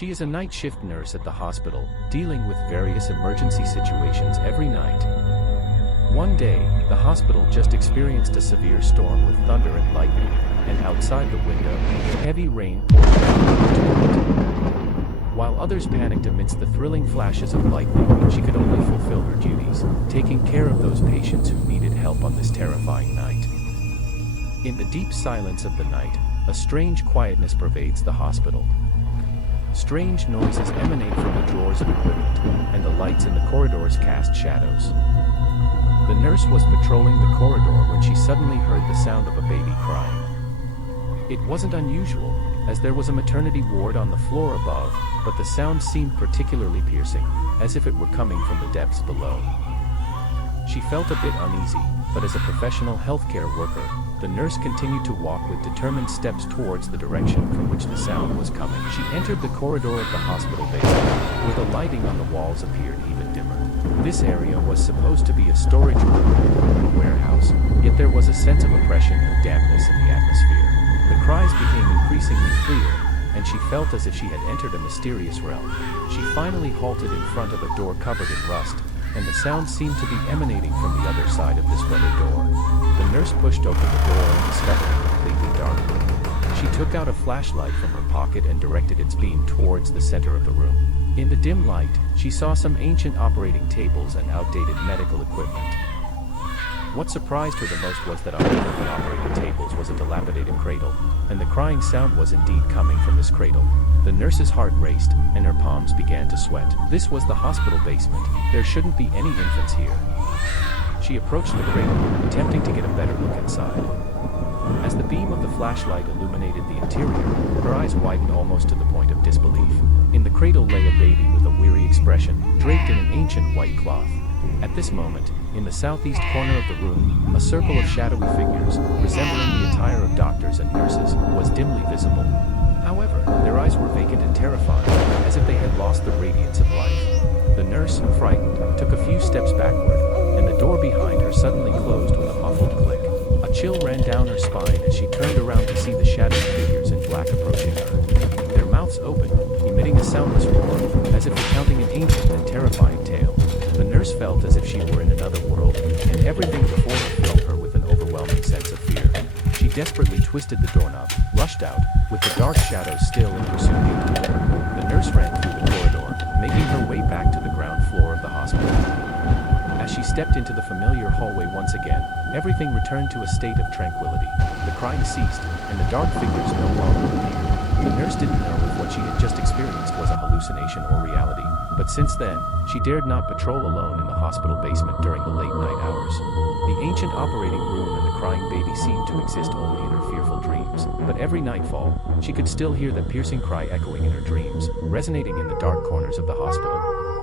She is a night shift nurse at the hospital, dealing with various emergency situations every night. One day, the hospital just experienced a severe storm with thunder and lightning, and outside the window, heavy rain poured down into it. While others panicked amidst the thrilling flashes of lightning, she could only fulfill her duties, taking care of those patients who needed help on this terrifying night. In the deep silence of the night, a strange quietness pervades the hospital. Strange noises emanate from the drawers of equipment, and the lights in the corridors cast shadows. The nurse was patrolling the corridor when she suddenly heard the sound of a baby crying. It wasn't unusual, as there was a maternity ward on the floor above, but the sound seemed particularly piercing, as if it were coming from the depths below. She felt a bit uneasy, but as a professional healthcare worker, the nurse continued to walk with determined steps towards the direction from which the sound was coming. She entered the corridor of the hospital basement, where the lighting on the walls appeared even dimmer. This area was supposed to be a storage room or a warehouse, yet there was a sense of oppression and dampness in the atmosphere. The cries became increasingly clear, and she felt as if she had entered a mysterious realm. She finally halted in front of a door covered in rust, and the sound seemed to be emanating from the other side of this weathered door. The nurse pushed open the door and discovered a completely dark room. She took out a flashlight from her pocket and directed its beam towards the center of the room. In the dim light, she saw some ancient operating tables and outdated medical equipment. What surprised her the most was that on one of the operating tables was a dilapidated cradle, and the crying sound was indeed coming from this cradle. The nurse's heart raced, and her palms began to sweat. This was the hospital basement. There shouldn't be any infants here. She approached the cradle, attempting to get a better look inside. As the beam of the flashlight illuminated the interior, her eyes widened almost to the point of disbelief. In the cradle lay a baby with a weary expression, draped in an ancient white cloth. At this moment, in the southeast corner of the room, a circle of shadowy figures, resembling the attire of doctors and nurses, was dimly visible. However, their eyes were vacant and terrifying, as if they had lost the radiance of life. The nurse, frightened, took a few steps backward, and the door behind her suddenly closed with a muffled click. A chill ran down her spine as she turned around to see the shadowy figures in black approaching her. Their mouths opened, emitting a soundless roar, as if recounting an ancient and terrifying tale. The nurse felt as if she were in another world, and everything before her filled her with an overwhelming sense of fear. She desperately twisted the doorknob, rushed out, with the dark shadows still in pursuit of the door. The nurse ran through the corridor, making her way back to the ground floor of the hospital. As she stepped into the familiar hallway once again, everything returned to a state of tranquility. The crying ceased, and the dark figures no longer appeared. The nurse didn't know if what she had just experienced was a hallucination or reality, but since then, she dared not patrol alone in the hospital basement during the late-night hours. The ancient operating room and the crying baby seemed to exist only in her fearful dreams, but every nightfall, she could still hear the piercing cry echoing in her dreams, resonating in the dark corners of the hospital.